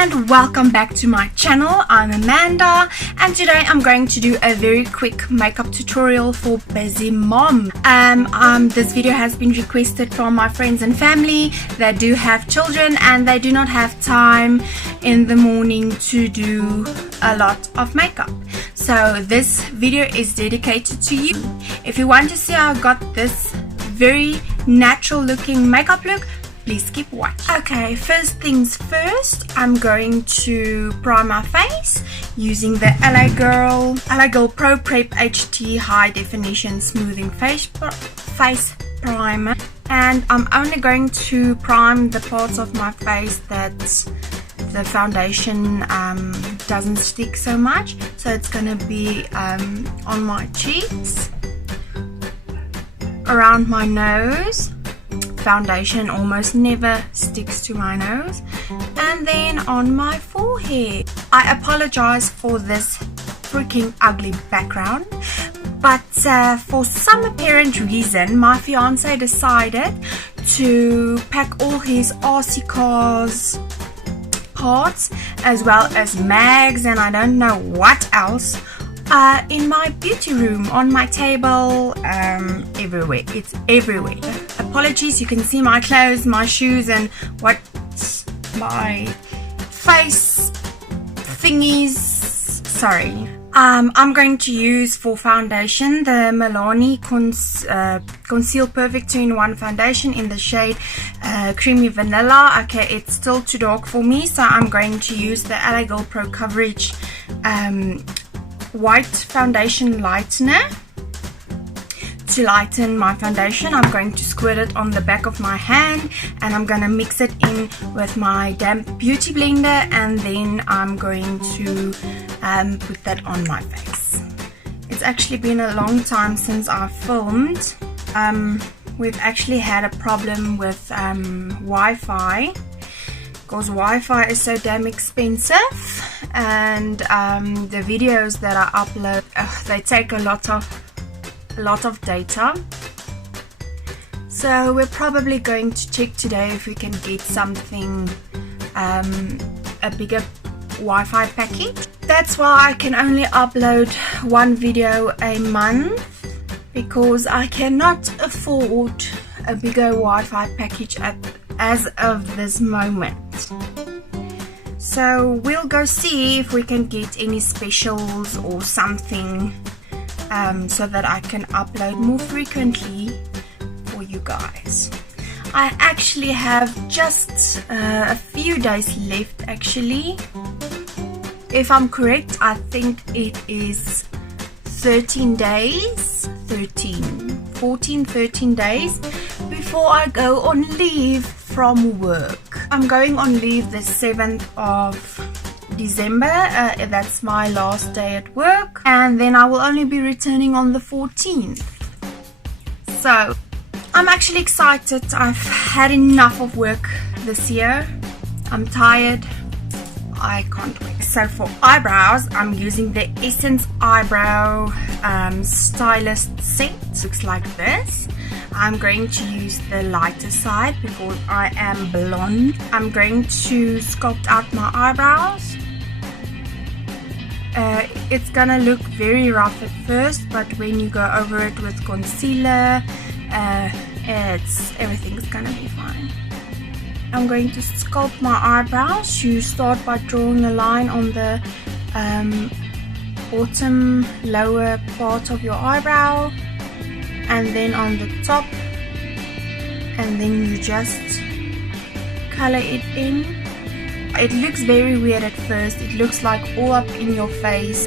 and welcome back to my channel. I'm Amanda and today I'm going to do a very quick makeup tutorial for busy mom. This video has been requested from my friends and family that do have children and they do not have time in the morning to do a lot of makeup. So this video is dedicated to you. If you want to see how I got this very natural looking makeup look, please keep watching. Okay, first things first, I'm going to prime my face using the LA Girl Pro Prep HD High Definition Smoothing Face Primer. And I'm only going to prime the parts of my face that the foundation doesn't stick so much. So it's going to be on my cheeks, around my nose. Foundation almost never sticks to my nose, and then on my forehead. I apologize for this freaking ugly background, but for some apparent reason my fiance decided to pack all his RC cars parts as well as mags and I don't know what else in my beauty room, on my table, everywhere. It's everywhere. Apologies, you can see my clothes, my shoes, and what my face thingies. Sorry. I'm going to use for foundation the Milani Conceal Perfect 2-in-1 foundation in the shade Creamy Vanilla. Okay, it's still too dark for me, so I'm going to use the LA Girl Pro Coverage white foundation lightener to lighten my foundation. I'm going to squirt it on the back of my hand and I'm going to mix it in with my damp beauty blender, and then I'm going to put that on my face. It's actually been a long time since I filmed. We've actually had a problem with Wi-Fi, because Wi-Fi is so damn expensive, and the videos that I upload, they take a lot of data. So we're probably going to check today if we can get something, a bigger Wi-Fi package. That's why I can only upload one video a month, because I cannot afford a bigger Wi-Fi package as of this moment. So we'll go see if we can get any specials or something, so that I can upload more frequently for you guys. I actually have just a few days left actually. If I'm correct, I think it is 13 days 13 days before I go on leave from work. I'm going on leave the 7th of December, that's my last day at work, and then I will only be returning on the 14th. So I'm actually excited. I've had enough of work this year. I'm tired. I can't wait. So for eyebrows, I'm using the Essence Eyebrow Stylist set. Looks like this. I'm going to use the lighter side because I am blonde. I'm going to sculpt out my eyebrows. It's gonna look very rough at first, but when you go over it with concealer, everything's gonna be fine. I'm going to sculpt my eyebrows. You start by drawing a line on the bottom lower part of your eyebrow, and then on the top, and then you just color it in. It looks very weird at first. It looks like all up in your face.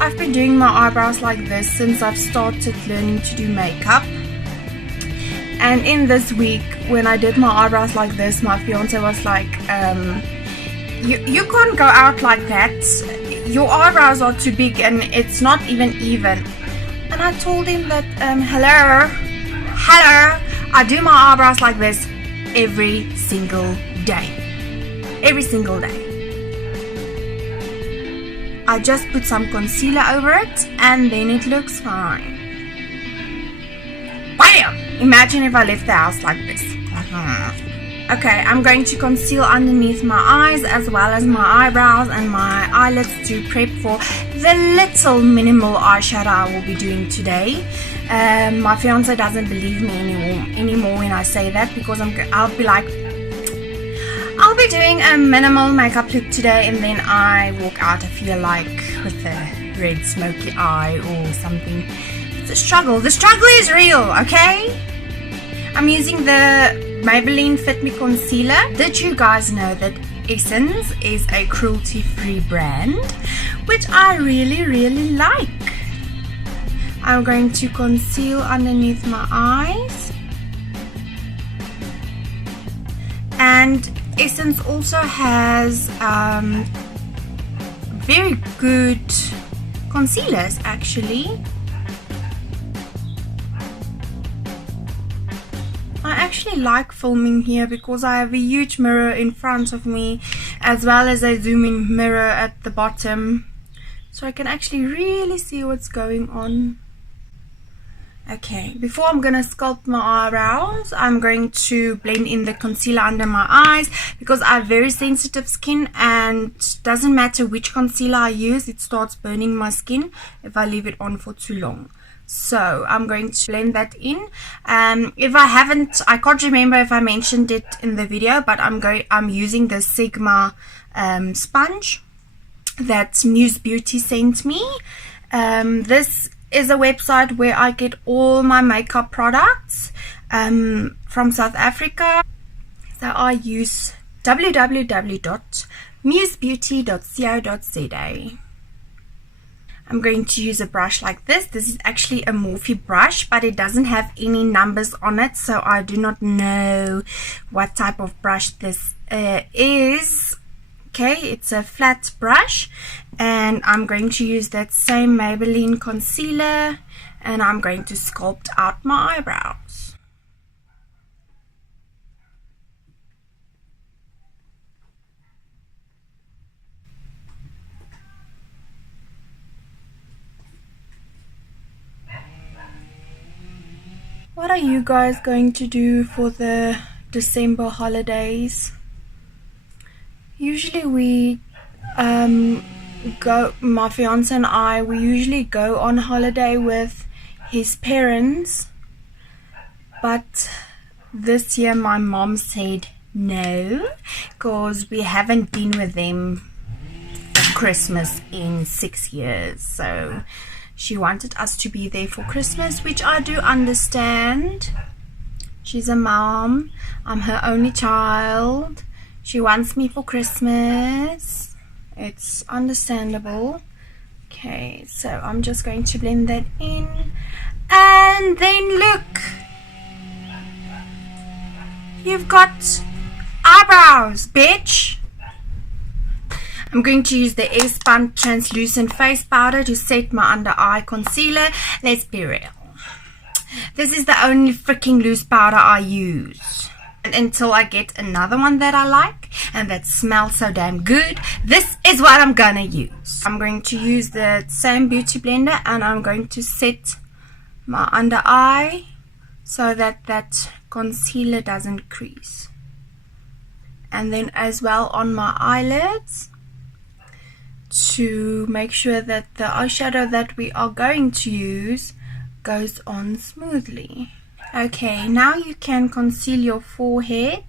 I've been doing my eyebrows like this since I've started learning to do makeup. And in this week, when I did my eyebrows like this, my fiance was like, you can't go out like that. Your eyebrows are too big and it's not even. And I told him that, hello, I do my eyebrows like this every single day. Every single day. I just put some concealer over it and then it looks fine. Bam! Imagine if I left the house like this. Okay, I'm going to conceal underneath my eyes as well as my eyebrows and my eyelids to prep for the little minimal eyeshadow I will be doing today. My fiance doesn't believe me anymore when I say that, because I'll be like, I'll be doing a minimal makeup look today, and then I walk out, I feel like, with a red smoky eye or something. It's a struggle. The struggle is real, okay? I'm using the Maybelline Fit Me Concealer. Did you guys know that Essence is a cruelty-free brand, which I really like? I'm going to conceal underneath my eyes. And Essence also has very good concealers actually. I actually like filming here because I have a huge mirror in front of me, as well as a zoom-in mirror at the bottom, so I can actually really see what's going on. Okay, before I'm gonna sculpt my eyebrows, I'm going to blend in the concealer under my eyes, because I have very sensitive skin and doesn't matter which concealer I use, it starts burning my skin if I leave it on for too long. So I'm going to blend that in. If I haven't, I can't remember if I mentioned it in the video, but I'm using the Sigma sponge that Muse Beauty sent me. This is a website where I get all my makeup products from South Africa. So I use www.musebeauty.co.za. I'm going to use a brush like this. This is actually a Morphe brush, but it doesn't have any numbers on it, so I do not know what type of brush this is. Okay, it's a flat brush, and I'm going to use that same Maybelline concealer, and I'm going to sculpt out my eyebrows. What are you guys going to do for the December holidays? Usually we my fiance and I, we usually go on holiday with his parents, but this year my mom said no, because we haven't been with them for Christmas in 6 years, so she wanted us to be there for Christmas, which I do understand. She's a mom, I'm her only child, she wants me for Christmas. It's understandable. Okay, so I'm just going to blend that in, and then look, you've got eyebrows, bitch. I'm going to use the Airspun translucent face powder to set my under eye concealer. Let's be real, this is the only freaking loose powder I use. And until I get another one that I like and that smells so damn good, this is what I'm gonna use. I'm going to use the same beauty blender, and I'm going to set my under eye so that that concealer doesn't crease. And then as well on my eyelids, to make sure that the eyeshadow that we are going to use goes on smoothly. Okay, now you can conceal your forehead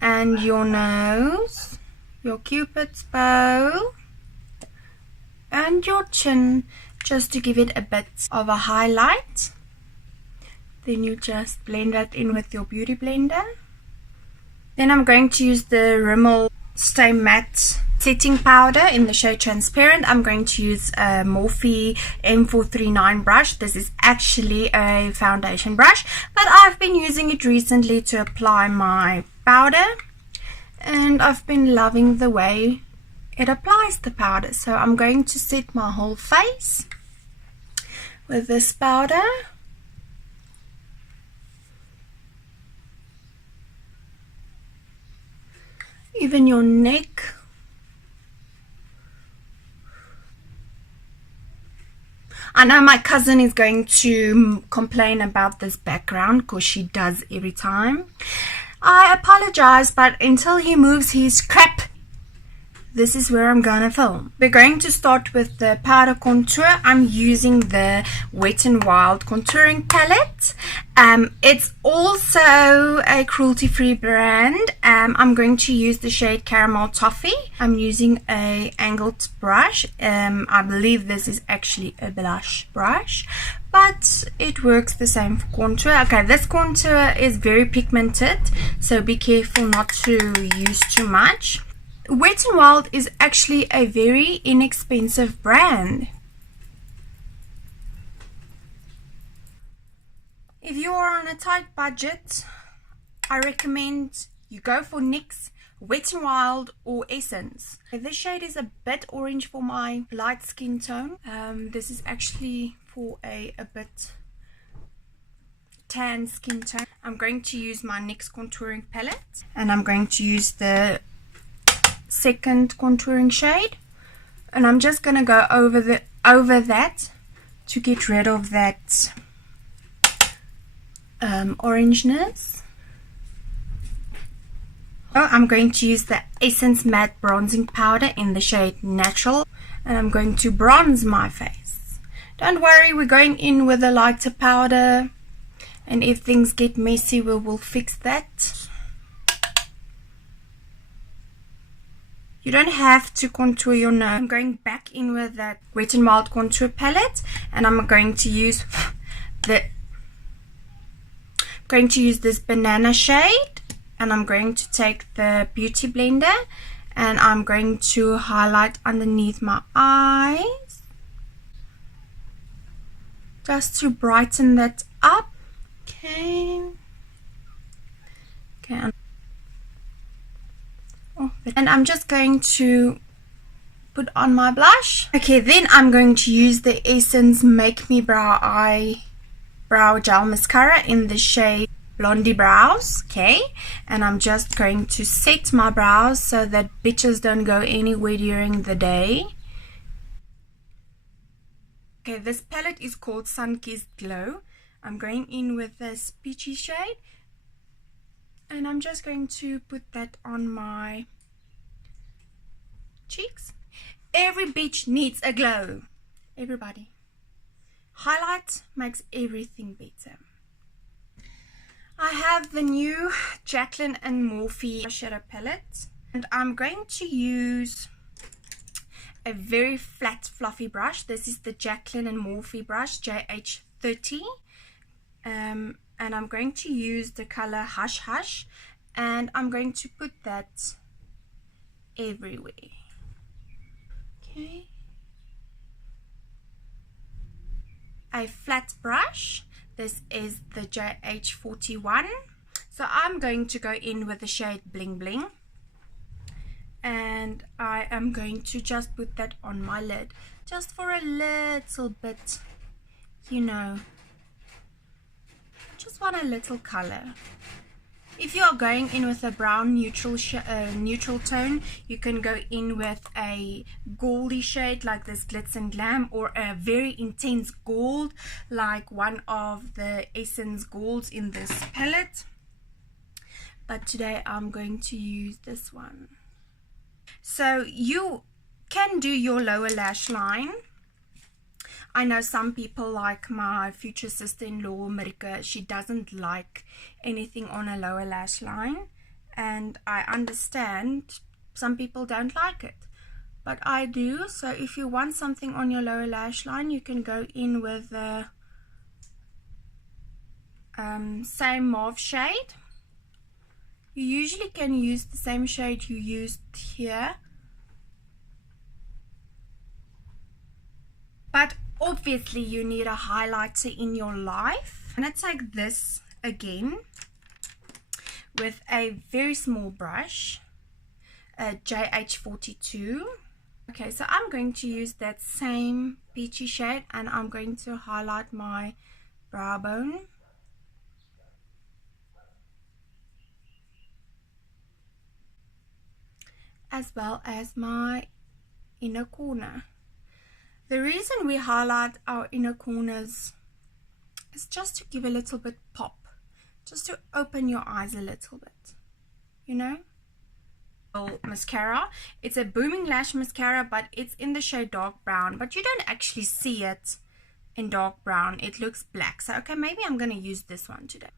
and your nose, your cupid's bow, and your chin, just to give it a bit of a highlight. Then you just blend that in with your beauty blender. Then I'm going to use the Rimmel Stay Matte setting powder in the shade Transparent. I'm going to use a Morphe M439 brush. This is actually a foundation brush, but I've been using it recently to apply my powder, and I've been loving the way it applies the powder. So I'm going to set my whole face with this powder. Even your neck. I know my cousin is going to complain about this background because she does every time. I apologize, but until he moves his crap, this is where I'm gonna film. We're going to start with the powder contour. I'm using the Wet n Wild contouring palette. It's also a cruelty-free brand. I'm going to use the shade Caramel Toffee. I'm using a angled brush. I believe this is actually a blush brush, but it works the same for contour. Okay, this contour is very pigmented, so be careful not to use too much. Wet n Wild is actually a very inexpensive brand. If you are on a tight budget, I recommend you go for NYX, Wet n Wild, or Essence. This shade is a bit orange for my light skin tone. This is actually for a bit tan skin tone. I'm going to use my NYX contouring palette, and I'm going to use the second contouring shade, and I'm just gonna go over that to get rid of that orangeness. I'm going to use the Essence Matte Bronzing Powder in the shade Natural, and I'm going to bronze my face. Don't worry, we're going in with a lighter powder, and if things get messy, we will fix that. You don't have to contour your nose. I'm going back in with that Wet n Wild contour palette, and I'm going to use this banana shade, and I'm going to take the beauty blender, and I'm going to highlight underneath my eyes just to brighten that up. Okay. And I'm just going to put on my blush. Okay, then I'm going to use the Essence Make Me Brow Gel Mascara in the shade Blondie Brows. Okay, and I'm just going to set my brows so that bitches don't go anywhere during the day. Okay, this palette is called Sun-Kissed Glow. I'm going in with this peachy shade, and I'm just going to put that on my cheeks. Every bitch needs a glow. Everybody. Highlight makes everything better. I have the new Jaclyn and Morphe shadow palette, and I'm going to use a very flat fluffy brush. This is the Jaclyn and Morphe brush JH30, and I'm going to use the color Hush Hush, and I'm going to put that everywhere. Okay. A flat brush. This is the JH41. So I'm going to go in with the shade Bling Bling, and I am going to just put that on my lid just for a little bit, you know, just want a little color. If you are going in with a brown neutral tone, you can go in with a goldy shade like this Glitz and Glam, or a very intense gold like one of the Essence Golds in this palette. But today I'm going to use this one. So you can do your lower lash line. I know some people, like my future sister-in-law Marika, she doesn't like anything on a lower lash line, and I understand some people don't like it, but I do. So if you want something on your lower lash line, you can go in with the same mauve shade. You usually can use the same shade you used here, but obviously you need a highlighter in your life. I'm going to take this again with a very small brush, a JH42. Okay, so I'm going to use that same peachy shade, and I'm going to highlight my brow bone. As well as my inner corner. The reason we highlight our inner corners is just to give a little bit pop, just to open your eyes a little bit, you know. Mascara, it's a Booming Lash mascara, but it's in the shade dark brown, but you don't actually see it in dark brown, it looks black. So okay, maybe I'm going to use this one today.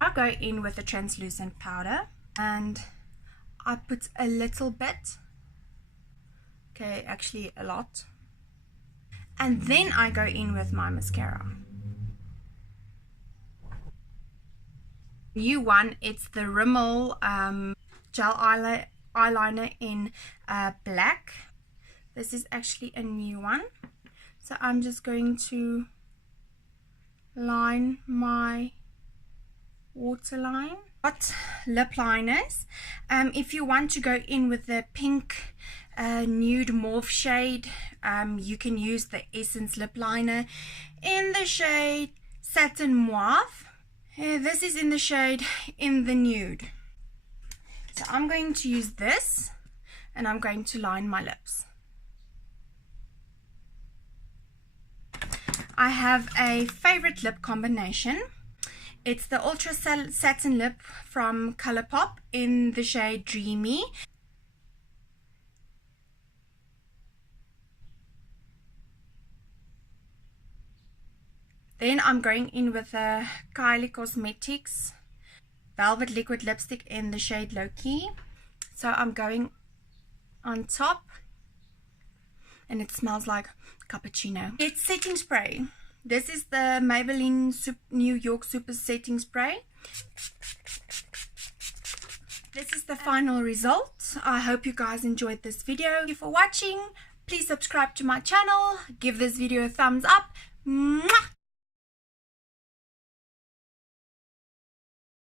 I'll go in with a translucent powder and I put a little bit, okay, actually a lot, and then I go in with my mascara. New one, it's the Rimmel gel eyeliner in black. This is actually a new one, so I'm just going to line my waterline. Got lip liners. If you want to go in with the pink nude mauve shade, you can use the Essence lip liner in the shade Satin Mauve. This is in the shade In the Nude. So I'm going to use this and I'm going to line my lips. I have a favorite lip combination. It's the Ultra Satin Lip from Colourpop in the shade Dreamy. Then I'm going in with a Kylie Cosmetics Velvet Liquid Lipstick in the shade Low Key. So I'm going on top and it smells like cappuccino. It's setting spray. This is the Maybelline New York Super Setting Spray. This is the final result. I hope you guys enjoyed this video. Thank you for watching. Please subscribe to my channel. Give this video a thumbs up. Mwah!